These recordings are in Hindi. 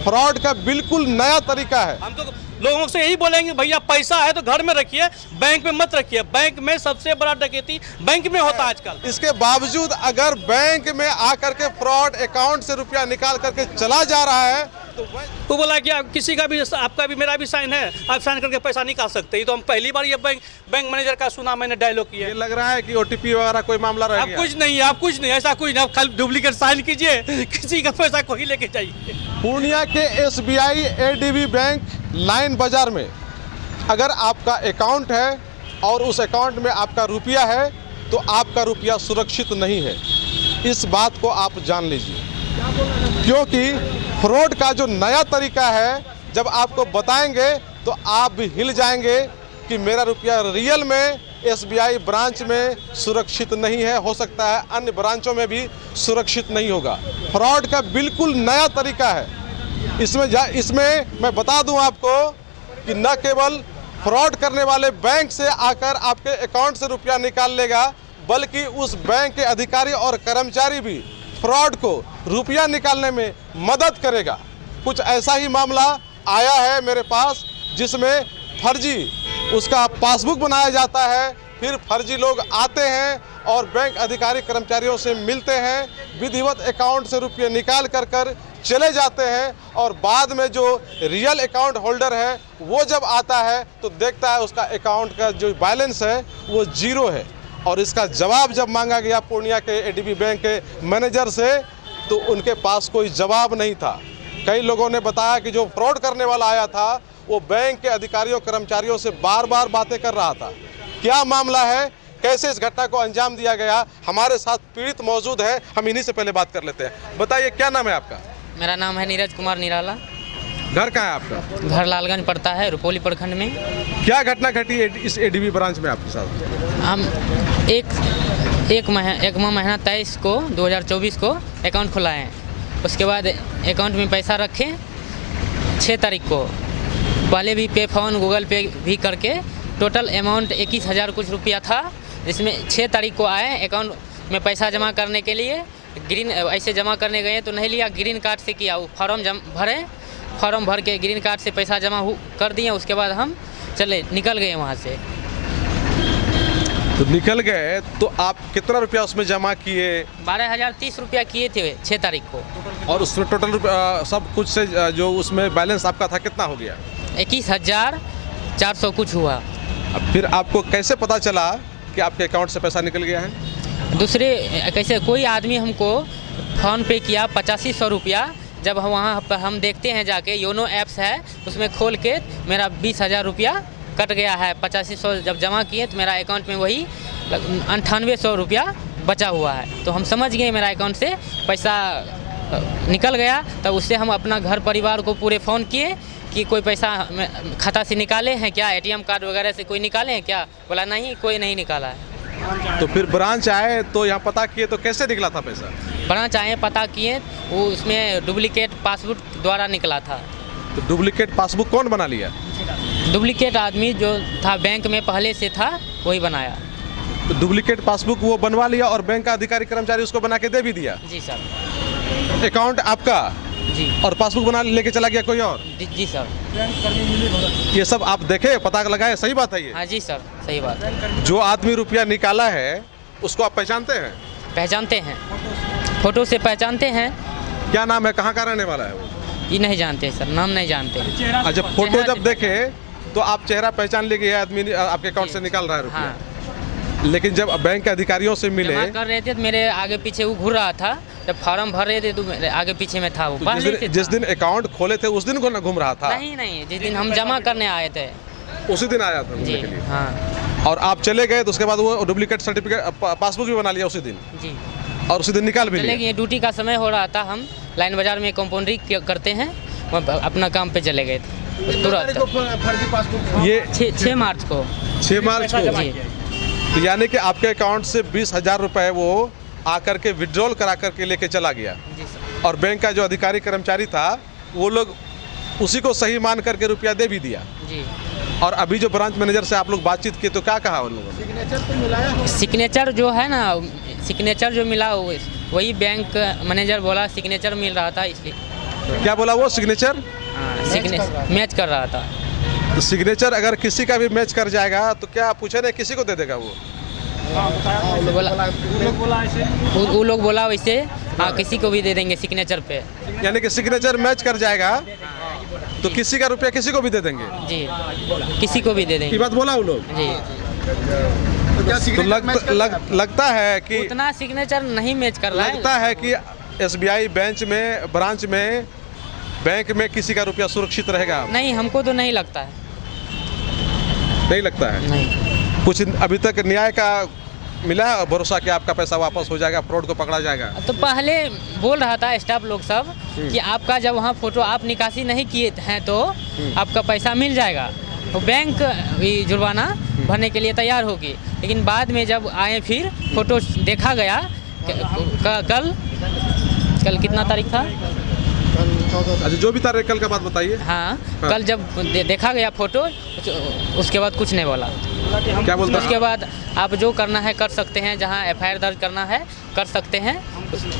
फ्रॉड का बिल्कुल नया तरीका है। हम तो लोगों से यही बोलेंगे, भैया पैसा है तो घर में रखिए, बैंक में मत रखिए। बैंक में सबसे बड़ा डकैती बैंक में होता है आजकल। इसके बावजूद अगर बैंक में आकर के फ्रॉड अकाउंट से रुपया निकाल करके चला जा रहा है तो वो बोला कि आप किसी का भी, आपका भी मेरा भी साइन है, आप साइन करके पैसा निकाल सकते हैं। तो हम पहली बार ये बैंक मैनेजर का सुना मैंने डायलॉग किया। ये लग रहा है कि ओटीपी वगैरह कोई मामला रह आप गया। कुछ नहीं, आप कुछ नहीं, ऐसा कुछ नहीं। आप खाली डुप्लीकेट साइन कीजिए, किसी का पैसा कोई लेके जाइए। पूर्णिया के एसबीआई एडीबी बैंक लाइन बाजार में अगर आपका अकाउंट है और उस अकाउंट में आपका रुपया है तो आपका रुपया सुरक्षित नहीं है। इस बात को आप जान लीजिए, क्योंकि फ्रॉड का जो नया तरीका है जब आपको बताएंगे तो आप भी हिल जाएंगे कि मेरा रुपया रियल में एसबीआई ब्रांच में सुरक्षित नहीं है, हो सकता है अन्य ब्रांचों में भी सुरक्षित नहीं होगा। फ्रॉड का बिल्कुल नया तरीका है। इसमें मैं बता दूं आपको कि न केवल फ्रॉड करने वाले बैंक से आकर आपके अकाउंट से रुपया निकाल लेगा, बल्कि उस बैंक के अधिकारी और कर्मचारी भी फ्रॉड को रुपया निकालने में मदद करेगा। कुछ ऐसा ही मामला आया है मेरे पास, जिसमें फर्जी उसका पासबुक बनाया जाता है, फिर फर्जी लोग आते हैं और बैंक अधिकारी कर्मचारियों से मिलते हैं, विधिवत अकाउंट से रुपये निकाल कर चले जाते हैं और बाद में जो रियल अकाउंट होल्डर है वो जब आता है तो देखता है उसका अकाउंट का जो बैलेंस है वो जीरो है। और इसका जवाब जब मांगा गया पूर्णिया के एडीबी बैंक के मैनेजर से तो उनके पास कोई जवाब नहीं था। कई लोगों ने बताया कि जो फ्रॉड करने वाला आया था वो बैंक के अधिकारियों कर्मचारियों से बार बार बातें कर रहा था। क्या मामला है, कैसे इस घटना को अंजाम दिया गया, हमारे साथ पीड़ित मौजूद है, हम इन्हीं से पहले बात कर लेते हैं। बताइए क्या नाम है आपका? मेरा नाम है नीरज कुमार निराला। घर कहाँ है आपका? घर लालगंज पड़ता है, रुपौली प्रखंड में। क्या घटना घटी है इस एडीबी ब्रांच में आपके साथ? हम एक महीना 23 को 2024 को अकाउंट खुलाए हैं। उसके बाद अकाउंट में पैसा रखे 6 तारीख को, पहले भी पे फोन गूगल पे भी करके टोटल अमाउंट 21,000 कुछ रुपया था, जिसमें 6 तारीख को आए अकाउंट में पैसा जमा करने के लिए। ग्रीन ऐसे जमा करने गए तो नहीं लिया, ग्रीन कार्ड से किया। वो फॉर्म भर के ग्रीन कार्ड से पैसा जमा कर दिए। उसके बाद हम निकल गए वहाँ से। तो निकल गए तो आप कितना रुपया उसमें जमा किए? 12,030 रुपया किए थे 6 तारीख को। और उसमें टोटल सब कुछ से जो उसमें बैलेंस आपका था कितना हो गया? 21,400 कुछ हुआ। अब फिर आपको कैसे पता चला कि आपके अकाउंट से पैसा निकल गया है? दूसरे कैसे कोई आदमी हमको फ़ोन पे किया 8500 रुपया। जब वहाँ पर हम देखते हैं जाके, योनो ऐप्स है उसमें खोल के मेरा 20,000 रुपया कट गया है। 8500 जब जमा किए तो मेरा अकाउंट में वही 9800 रुपया बचा हुआ है। तो हम समझ गए मेरा अकाउंट से पैसा निकल गया। तब उससे हम अपना घर परिवार को पूरे फ़ोन किए कि कोई पैसा खाता से निकाले हैं क्या, एटीएम कार्ड वगैरह से कोई निकाले हैं क्या? बोला नहीं, कोई नहीं निकाला है। तो फिर ब्रांच आए तो यहाँ पता किए तो कैसे निकला था पैसा? ब्रांच आए, पता किए, वो उसमें डुप्लीकेट पासबुक द्वारा निकला था। तो डुप्लीकेट पासबुक कौन बना लिया? डुप्लीकेट आदमी जो था बैंक में पहले से था वही बनाया। तो डुप्लीकेट पासबुक वो बनवा लिया और बैंक का अधिकारी कर्मचारी उसको बना के दे भी दिया? जी सर। अकाउंट आपका जी। और पासबुक बना लेके चला गया कोई और? जी सर। ये सब आप देखे, पता लगाए, सही बात है ये? हाँ जी सर, सही बात है। जो आदमी रुपया निकाला है उसको आप पहचानते हैं? पहचानते हैं, फोटो से पहचानते हैं। क्या नाम है, कहाँ का रहने वाला है वो? ये नहीं जानते सर, नाम नहीं जानते। अच्छा, फोटो जब देखे तो आप चेहरा पहचान लिए कि आदमी आपके अकाउंट से निकाल रहा है रुपया? हाँ। लेकिन जब बैंक के अधिकारियों से मिले, जमा कर रहे थे तो मेरे आगे पीछे वो घूर रहा था। जब फॉर्म भर रहे थे तो मेरे आगे पीछे में था वो। तो जिस दिन अकाउंट खोले थे उस दिन घूम रहा था? नहीं, जिस दिन हम जमा करने आए थे उसी दिन आया था घूमने के लिए। हाँ। और आप चले गए तो उसके बाद वो डुप्लीकेट सर्टिफिकेट पासबुक भी बना लिया उसी दिन? जी। और उसी दिन निकाल भी लिया? चले गए, ड्यूटी का समय हो रहा था, हम लाइन बाजार में कंपाउंडरी करते हैं, अपना काम पे चले गए थे तुरंत। ये 6 मार्च को। 6 मार्च को? जी। तो यानी कि आपके अकाउंट से 20,000 रुपए वो आकर के विड्रॉल करा करके लेके चला गया। जी सर। और बैंक का जो अधिकारी कर्मचारी था वो लोग उसी को सही मान करके रुपया दे भी दिया। जी। और अभी जो ब्रांच मैनेजर से आप लोग बातचीत किए तो क्या कहा उन लोगों ने? सिग्नेचर जो है ना, सिग्नेचर जो मिला वही बैंक मैनेजर बोला सिग्नेचर मिल रहा था, इसलिए क्या बोला वो सिग्नेचर? मैच कर रहा था। तो सिग्नेचर अगर किसी का भी मैच कर जाएगा तो क्या पूछे नहीं किसी को दे देगा वो? वो लोग बोला वैसे, हाँ किसी को भी दे देंगे सिग्नेचर पे। यानी कि सिग्नेचर मैच कर जाएगा तो किसी का रुपया किसी को भी दे देंगे जी, किसी को भी दे ये देंगे बात बोला वो लोग। जी। तो लगता है कि उतना सिग्नेचर नहीं मैच कर रहा है। लगता है कि एसबीआई ब्रांच में बैंक में किसी का रुपया सुरक्षित रहेगा? नहीं, हमको तो नहीं लगता है। नहीं लगता है। नहीं, कुछ अभी तक न्याय का मिला है भरोसा कि आपका पैसा वापस हो जाएगा, फ्रॉड को पकड़ा जाएगा? तो पहले बोल रहा था स्टाफ लोग सब कि आपका जब वहाँ फोटो आप निकासी नहीं किए हैं तो आपका पैसा मिल जाएगा, तो बैंक भी जुर्माना भरने के लिए तैयार होगी। लेकिन बाद में जब आए फिर फोटो देखा गया, कल कितना तारीख था? अच्छा, जो भी तारीख कल का बात बताइए। हाँ, कल जब देखा गया फोटो, उसके बाद कुछ नहीं बोला। क्या बोलता? उसके बाद आप जो करना है कर सकते हैं, जहाँ एफआईआर दर्ज करना है कर सकते हैं,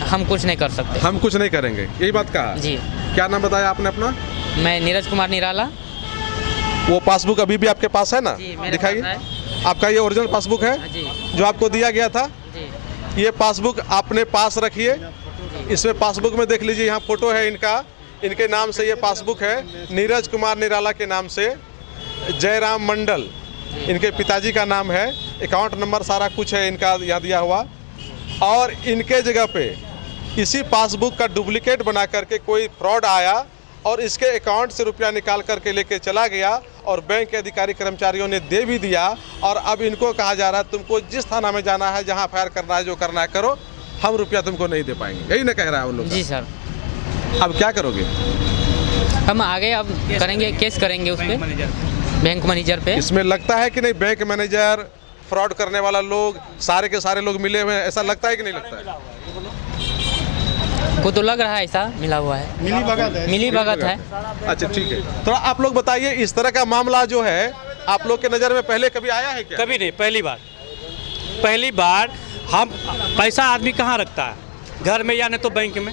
हम कुछ नहीं कर सकते। हम कुछ नहीं करेंगे, यही बात कहा जी। क्या नाम बताया आपने अपना? मैं नीरज कुमार निराला। वो पासबुक अभी भी आपके पास है ना? जी, मेरे दिखाइए। पास है। आपका ये ओरिजिनल पासबुक है जी जो आपको दिया गया था? जी। ये पासबुक अपने पास रखिए। इसमें पासबुक में देख लीजिए, यहाँ फोटो है इनका, इनके नाम से ये पासबुक है, नीरज कुमार निराला के नाम से, जयराम मंडल इनके पिताजी का नाम है, अकाउंट नंबर सारा कुछ है इनका यहाँ दिया हुआ। और इनके जगह पे इसी पासबुक का डुप्लीकेट बना करके कोई फ्रॉड आया और इसके अकाउंट से रुपया निकाल करके लेके चला गया और बैंक के अधिकारी कर्मचारियों ने दे भी दिया। और अब इनको कहा जा रहा है तुमको जिस थाना में जाना है, जहाँ फायर करना है, जो करना है करो, हम रुपया तुमको नहीं दे पाएंगे, यही ना कह रहा है उन लोग? जी सर। अब क्या करोगे? हम आगे अब करेंगे, केस करेंगे उस पर, बैंक मैनेजर पे। इसमें लगता है कि नहीं बैंक मैनेजर, फ्रॉड करने वाला लोग, सारे के सारे लोग मिले हुए हैं, ऐसा लगता है कि नहीं लगता है? को तो लग रहा है ऐसा मिला हुआ है, मिली भगत है। अच्छा ठीक है, तो आप लोग बताइए, इस तरह का मामला जो है आप लोग के नज़र में पहले कभी आया है क्या? कभी नहीं, पहली बार। हम पैसा आदमी कहाँ रखता है? घर में या नहीं तो बैंक में।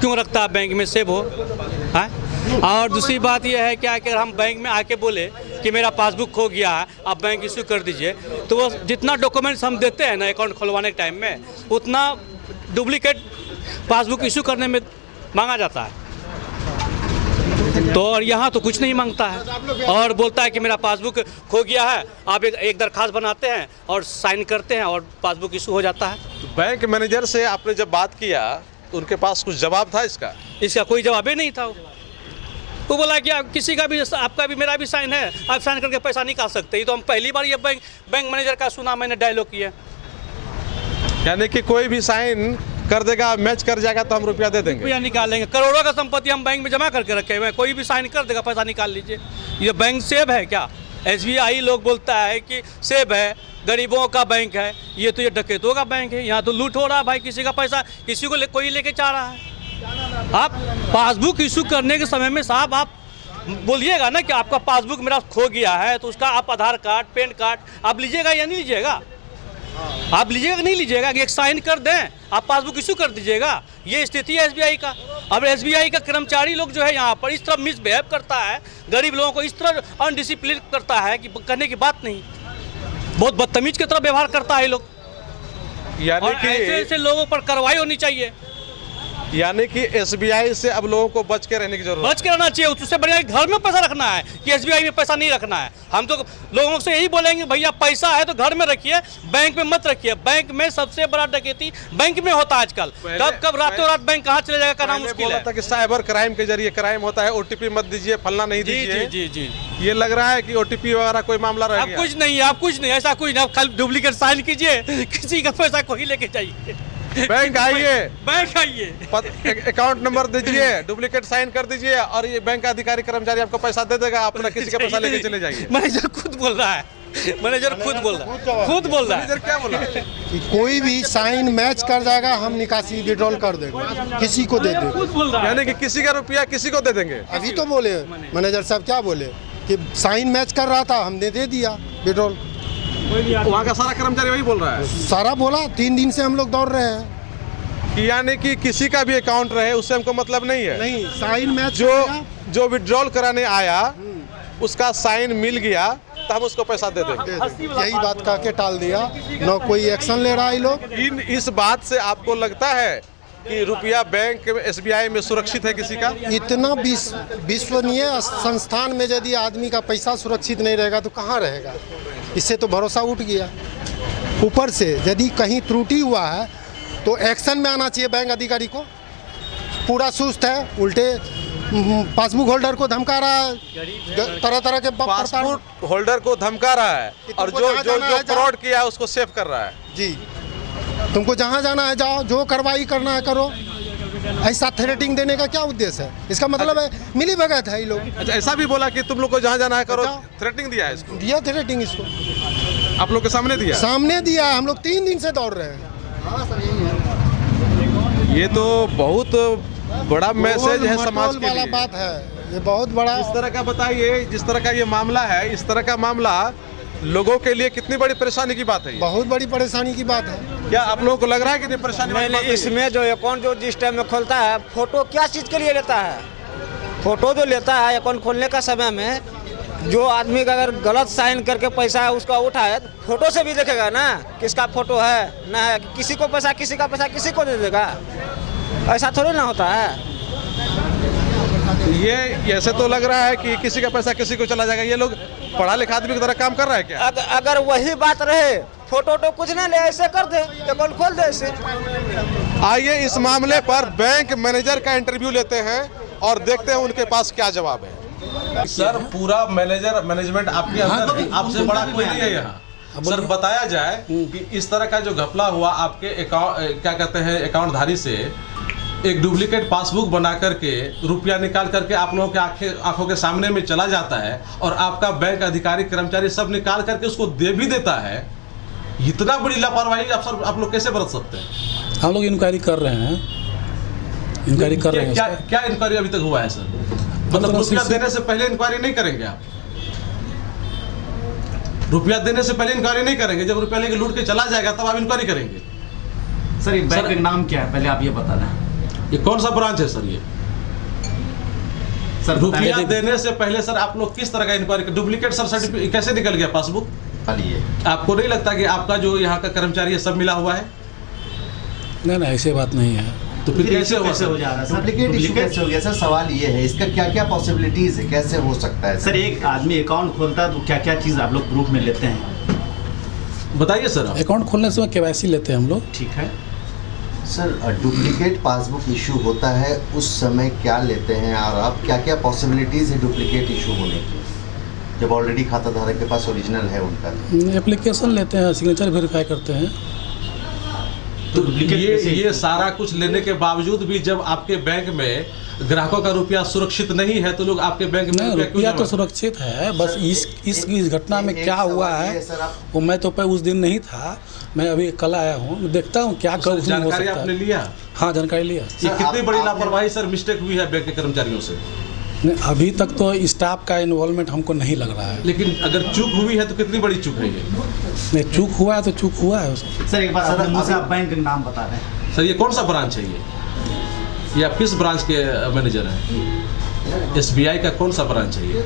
क्यों रखता है बैंक में? सेव हो है। और दूसरी बात यह है क्या कि अगर हम बैंक में आके बोले कि मेरा पासबुक खो गया है, आप बैंक इशू कर दीजिए, तो वो जितना डॉक्यूमेंट्स हम देते हैं ना अकाउंट खुलवाने के टाइम में, उतना डुप्लीकेट पासबुक इशू करने में मांगा जाता है। तो और यहाँ तो कुछ नहीं मांगता है और बोलता है कि मेरा पासबुक खो गया है, आप एक दरखास्त बनाते हैं और साइन करते हैं और पासबुक इशू हो जाता है। बैंक मैनेजर से आपने जब बात किया तो उनके पास कुछ जवाब था इसका कोई जवाब ही नहीं था। वो बोला कि आप किसी का भी, आपका भी मेरा भी साइन है, आप साइन करके पैसा निकाल सकते हैं। ये तो हम पहली बार ये बैंक मैनेजर का सुना मैंने डायलॉग किया। यानी कि कोई भी साइन कर देगा, मैच कर जाएगा तो हम रुपया दे देंगे, रुपया निकालेंगे। करोड़ों का संपत्ति हम बैंक में जमा करके रखे हुए हैं, कोई भी साइन कर देगा पैसा निकाल लीजिए। ये बैंक सेब है क्या? एसबीआई लोग बोलता है कि सेब है, गरीबों का बैंक है, ये तो ये डकैतों का बैंक है। यहाँ तो लूट हो रहा है भाई, किसी का पैसा किसी को कोई लेके जा रहा है। आप पासबुक इशू करने के समय में साहब आप बोलिएगा ना कि आपका पासबुक मेरा खो गया है, तो उसका आप आधार कार्ड, पैन कार्ड आप लीजिएगा या नहीं लीजिएगा? आप लीजिएगा कि नहीं लीजिएगा? कि एक साइन कर दें, आप पासबुक इशू कर दीजिएगा। ये स्थिति है एसबीआई का। अब एसबीआई का कर्मचारी लोग जो है यहाँ पर इस तरह मिसबिहेव करता है, गरीब लोगों को इस तरह अनडिसिप्लिन करता है कि कहने की बात नहीं, बहुत बदतमीज की तरह व्यवहार करता है लोग। यानी और कि ऐसे लोगों पर कार्रवाई होनी चाहिए। यानी कि एसबीआई से अब लोगों को बच के रहने की जरूरत, बच के रहना चाहिए। उससे बढ़िया घर में पैसा रखना है कि एसबीआई में पैसा नहीं रखना है। हम तो लोगों से यही बोलेंगे, भैया पैसा है तो घर में रखिए, बैंक में मत रखिए। बैंक में सबसे बड़ा डकैती बैंक में होता है आजकल। कब रातों रात बैंक कहाँ चले जाएगा का नाम मुश्किल है। कि साइबर क्राइम के जरिए क्राइम होता है, ओटीपी मत दीजिए, फलना नहीं दीजिए। जी जी। ये लग रहा है कि ओटीपी वगैरह कोई मामला रह गया। कुछ नहीं, आप कुछ नहीं, ऐसा कुछ नहीं। आप खाली डुप्लीकेट साइन कीजिए, किसी का पैसा कोई लेके जाइए, बैंक आइए, बैंक आइए, अकाउंट नंबर दीजिए, डुप्लीकेट साइन कर दीजिए और ये बैंक का अधिकारी कर्मचारी आपको पैसा दे देगा। अपना किसी का पैसा लेके चले जाइए। मैनेजर खुद बोल रहा है, मैनेजर खुद बोल रहा है। मैनेजर क्या बोला? कि कोई भी साइन मैच कर जाएगा, हम निकासी विड्रॉल कर देंगे, किसी को दे देंगे। यानी कि किसी का रुपया किसी को दे देंगे। अभी तो बोले मैनेजर साहब, क्या बोले कि साइन मैच कर रहा था, हमने दे दिया विड्रॉल। वहाँ का सारा कर्मचारी वही बोल रहा है। सारा बोला, 3 दिन से हम लोग दौड़ रहे हैं। कि यानी कि किसी का भी अकाउंट रहे उससे हमको मतलब नहीं है। नहीं, साइन मैच जो विड्रॉल कराने आया उसका साइन मिल गया तो हम उसको पैसा दे देंगे। यही बात कह के टाल दिया, न कोई एक्शन ले रहा है लोग। इस बात से आपको लगता है कि रुपया बैंक SBI में सुरक्षित है किसी का? इतना विश्वसनीय संस्थान में यदि आदमी का पैसा सुरक्षित नहीं रहेगा तो कहाँ रहेगा? इससे तो भरोसा उठ गया। ऊपर से यदि कहीं त्रुटि हुआ है तो एक्शन में आना चाहिए बैंक अधिकारी को। पूरा सुस्त है, उल्टे पासबुक होल्डर को धमका रहा है, तरह तरह के पासपोर्ट होल्डर को धमका रहा है और जो फ्रॉड किया है उसको सेव कर रहा है। जी, तुमको जहाँ जाना है जाओ, जो कार्रवाई करना है करो। ऐसा थ्रेटिंग देने का क्या उद्देश्य है? इसका मतलब है मिली भगत है ये लोग। अच्छा, ऐसा भी बोला कि तुम लोग को जहाँ जाना है करो, थ्रेटिंग दिया है इसको? दिया थ्रेटिंग इसको, आप लोग के सामने दिया? सामने दिया है। हम लोग 3 दिन से दौड़ रहे हैं। ये तो बहुत बड़ा मैसेज है समाज के वाला लिए। बात है, ये बहुत बड़ा। इस तरह का बताइए, जिस तरह का ये मामला है, इस तरह का मामला लोगों के लिए कितनी बड़ी परेशानी की बात है? बहुत बड़ी परेशानी की बात है। क्या आप लोगों को लग रहा है कि ये परेशानी वाली बात नहीं, इसमें जो अकाउंट जो जिस टाइम में खोलता है, फोटो क्या चीज़ के लिए लेता है? फोटो जो लेता है अकाउंट खोलने का समय में, जो आदमी का अगर गलत साइन करके पैसा उसका उठाए, फोटो से भी देखेगा ना किसका फोटो है ना है। किसी को पैसा, किसी का पैसा किसी को दे देगा, ऐसा थोड़ी ना होता है। ये ऐसे तो लग रहा है कि किसी का पैसा किसी को चला जाएगा। ये लोग पढ़ा लिखा आदमी की तरह काम कर रहा है क्या? अगर वही बात रहे, फोटो तो कुछ नहीं ले, ऐसे कर दे, अकाउंट खोल दे ऐसे। आइए इस मामले पर बैंक मैनेजर का इंटरव्यू लेते हैं और देखते हैं उनके पास क्या जवाब है। सर, पूरा मैनेजमेंट आपके अंदर, आपसे बड़ा कोई नहीं है यहाँ। सर, बताया जाए कि इस तरह का जो घपला हुआ आपके अकाउंट, क्या कहते हैं, अकाउंट धारी से एक डुप्लीकेट पासबुक बना करके रुपया निकाल करके आप लोगों के आंखों के सामने में चला जाता है और आपका बैंक अधिकारी कर्मचारी सब निकाल करके उसको दे भी देता है। इतना बड़ी लापरवाही आप लोग कैसे बरत सकते हैं? हम लोग इंक्वायरी कर रहे हैं, इंक्वायरी कर रहे हैं। क्या इंक्वायरी अभी तक हुआ है सर? मतलब रुपया देने से पहले इंक्वायरी नहीं करेंगे आप? रुपया देने से पहले इंक्वायरी नहीं करेंगे? जब रुपया लेके लूट के चला जाएगा तब आप इंक्वायरी करेंगे? सर, ये बैंक का नाम क्या है पहले आप ये बता दें। ये कौन सा ब्रांच है सर? ये सर, रुपया देने से पहले सर आप लोग किस तरह का इंक्वायरी? डुप्लीकेट सर सर्टिफिकेट कैसे निकल गया पासबुक? आपको नहीं लगता कि आपका जो यहाँ का कर्मचारी है सब मिला हुआ है? नहीं, ऐसे बात नहीं है। तो फिर कैसे हो जा रहा है? डुप्लीकेट इशू कैसे हो गया सर? सवाल ये है, इसका क्या क्या पॉसिबिलिटीज है, कैसे हो सकता है? सर, एक आदमी अकाउंट खोलता है तो क्या क्या चीज़ आप लोग प्रूफ में लेते हैं? बताइए सर। अकाउंट खोलने से KYC लेते हैं हम लोग। ठीक है सर, डुप्लीकेट पासबुक इशू होता है उस समय क्या लेते हैं और आप क्या क्या पॉसिबिलिटीज है डुप्लीकेट इशू होने की, जब ऑलरेडी खाता धारक के पास ओरिजिनल है उनका? एप्लीकेशन लेते हैं, सिग्नेचर वेरीफाई करते हैं। तो ये सारा कुछ लेने के बावजूद भी जब आपके बैंक में ग्राहकों का रुपया सुरक्षित नहीं है तो लोग आपके बैंक में रुपया तो सुरक्षित है। बस इस घटना में क्या हुआ है वो मैं तो उस दिन नहीं था, मैं अभी कल आया हूँ, देखता हूँ क्या कर जानकारी आपने लिया? हाँ, जानकारी लिया। ये कितनी बड़ी लापरवाही सर, मिस्टेक हुई है बैंक के कर्मचारियों से? नहीं, अभी तक तो स्टाफ का इन्वॉल्वमेंट हमको नहीं लग रहा है। लेकिन अगर चूक हुई है तो कितनी बड़ी चूक है ये? नहीं, चूक हुआ है तो चूक हुआ है उसको। सर, एक बार अपने मुंह से आप बैंक का नाम बता दें। सर, ये कौन सा ब्रांच है? ये आप किस ब्रांच के मैनेजर हैं? SBI का कौन सा ब्रांच है? ये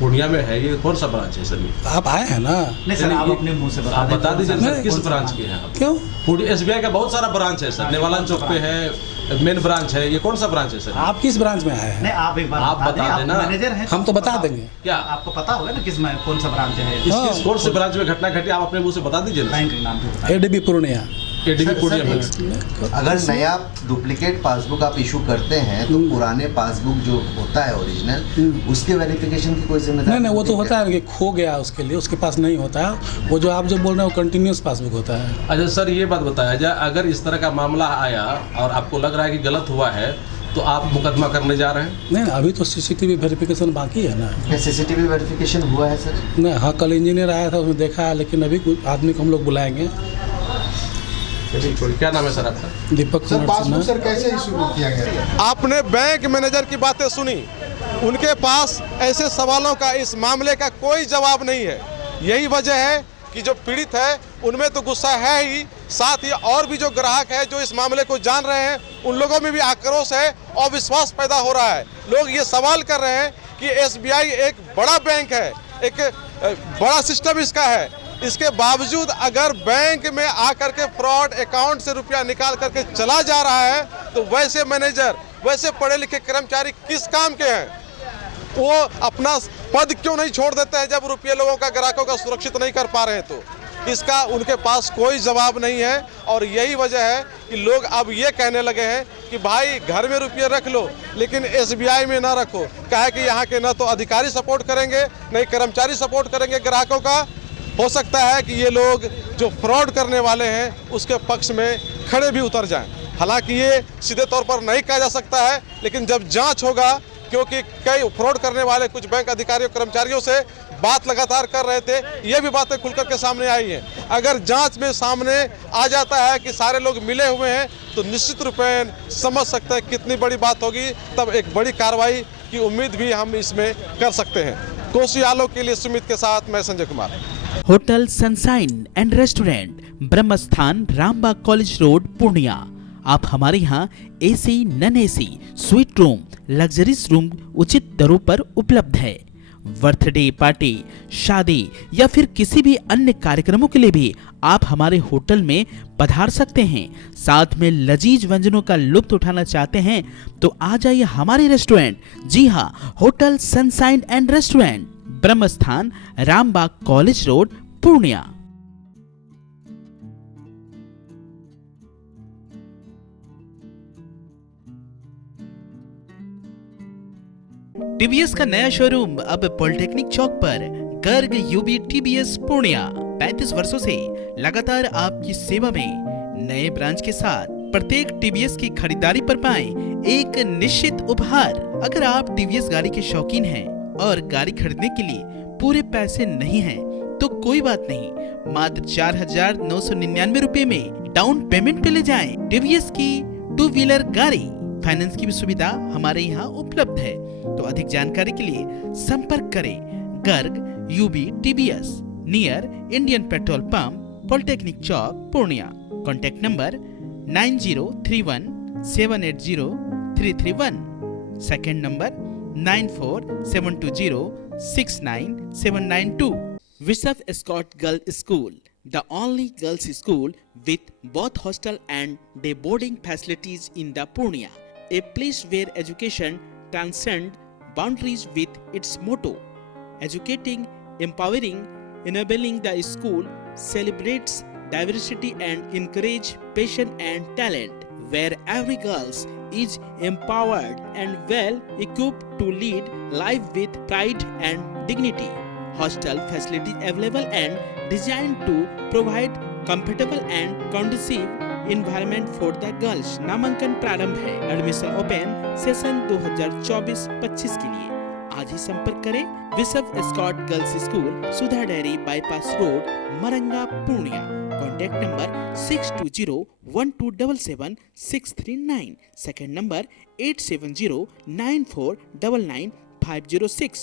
पूर्णिया में है। ये कौन सा ब्रांच है सर? ये आप आए हैं ना? नहीं सर, आप अपने मुंह से बता दीजिए सर, किस ब्रांच के हैं आप? क्यों? SBI का बहुत सारा ब्रांच है सर, नेवालान चौक पे है, मेन ब्रांच है। ये कौन सा ब्रांच है सर? आप किस ब्रांच में आए हैं? नहीं, आप एक बार आप बता देना। मैनेजर हैं, हम तो बता देंगे। क्या आपको पता होगा ना किस में कौन सा ब्रांच है? किस कौन से ब्रांच में घटना घटी, आप अपने मुंह से बता दीजिए ना। बैंक का नाम ADB पूर्णिया। ADB पूर्णिया में। अगर नया डुप्लीकेट पासबुक आप इशू करते हैं तो पुराने पासबुक जो होता है ओरिजिनल, उसके वेरिफिकेशन की कोई जिम्मेदारी? नहीं, वो तो होता है कि खो गया उसके लिए, उसके पास नहीं होता है। वो जो आप जो बोल रहे हैं वो कंटिन्यूस पासबुक होता है। अच्छा सर, ये बात बताया जाए, अगर इस तरह का मामला आया और आपको लग रहा है कि गलत हुआ है तो आप मुकदमा करने जा रहे हैं? नहीं, अभी तो CCTV वेरिफिकेशन बाकी है ना। क्या CCTV वेरिफिकेशन हुआ है सर? नहीं, हाँ, कल इंजीनियर आया था, उसने देखा है, लेकिन अभी कुछ आदमी को हम लोग बुलाएंगे। क्या नाम है सर आपका? दीपक सर, कुमार पासबुक सर कैसे इशू किया गया? आपने बैंक मैनेजर की बातें सुनी, उनके पास ऐसे सवालों का, इस मामले का कोई जवाब नहीं है। यही वजह है कि जो पीड़ित है उनमें तो गुस्सा है ही, साथ ही और भी जो ग्राहक है जो इस मामले को जान रहे हैं उन लोगों में भी आक्रोश है और विश्वास पैदा हो रहा है। लोग ये सवाल कर रहे हैं कि एसबीआई एक बड़ा बैंक है, एक बड़ा सिस्टम इसका है, इसके बावजूद अगर बैंक में आकर के फ्रॉड अकाउंट से रुपया निकाल करके चला जा रहा है तो वैसे मैनेजर, वैसे पढ़े लिखे कर्मचारी किस काम के हैं? वो अपना पद क्यों नहीं छोड़ देते हैं जब रुपये लोगों का, ग्राहकों का सुरक्षित नहीं कर पा रहे हैं? तो इसका उनके पास कोई जवाब नहीं है और यही वजह है कि लोग अब ये कहने लगे हैं कि भाई घर में रुपये रख लो लेकिन एसबीआई में ना रखो। कहा कि यहाँ के ना तो अधिकारी सपोर्ट करेंगे, नहीं कर्मचारी सपोर्ट करेंगे ग्राहकों का। हो सकता है कि ये लोग जो फ्रॉड करने वाले हैं उसके पक्ष में खड़े भी उतर जाएं। हालांकि ये सीधे तौर पर नहीं कहा जा सकता है, लेकिन जब जांच होगा, क्योंकि कई फ्रॉड करने वाले कुछ बैंक अधिकारियों कर्मचारियों से बात लगातार कर रहे थे, ये भी बातें खुलकर के सामने आई हैं। अगर जांच में सामने आ जाता है कि सारे लोग मिले हुए हैं तो निश्चित रूपेण समझ सकते हैं कितनी बड़ी बात होगी, तब एक बड़ी कार्रवाई की उम्मीद भी हम इसमें कर सकते हैं। कोसी आलोक के लिए सुमित के साथ मैं Sanjay Kumar. Hotel sunshine and restaurant, Brahmasthan, Rambagh college road, Purnia. आप हमारे यहाँ AC, non AC, suite room, luxuries room उचित दरों पर उपलब्ध है। बर्थडे पार्टी, शादी या फिर किसी भी अन्य कार्यक्रमों के लिए भी आप हमारे होटल में पधार सकते हैं। साथ में लजीज व्यंजनों का लुत्फ उठाना चाहते हैं तो आ जाइए हमारे रेस्टोरेंट। जी हाँ, hotel sunshine and restaurant, Brahmasthan, Rambagh college road, Purnia. TVS का नया शोरूम अब पॉलिटेक्निक चौक पर, गर्ग यूबी टीवीएस पूर्णिया। 35 वर्षों से लगातार आपकी सेवा में। नए ब्रांच के साथ प्रत्येक टीवीएस की खरीदारी पर पाएं एक निश्चित उपहार। अगर आप टीवीएस गाड़ी के शौकीन हैं और गाड़ी खरीदने के लिए पूरे पैसे नहीं हैं तो कोई बात नहीं, मात्र 4,999 रुपए में डाउन पेमेंट पे ले जाएं टीवीएस की 2 व्हीलर गाड़ी। फाइनेंस की भी सुविधा हमारे यहाँ उपलब्ध है। तो अधिक जानकारी के लिए संपर्क करें Garg UB TVS, near Indian petrol pump, polytechnic Chowk, Purnia. Contact number 9031780331, second number 9472069792। Bishop Scott Girls School, the only girls school with both hostel and day boarding facilities in the Purnia, a place where education transcends boundaries with its motto, educating, empowering, enabling. The school celebrates diversity and encourages passion and talent, where every girl is empowered and well equipped to lead life with pride and dignity. Hostel facilities available and designed to provide comfortable and conducive environment for the girls. नामांकन प्रारंभ है। एडमिशन ओपन सेशन 2024-25 के लिए आज ही संपर्क करें। Bishop Scott girls school, Sudha dairy bypass road, Maranga, Purnia. Contact number 6201277639, second number 8709499506।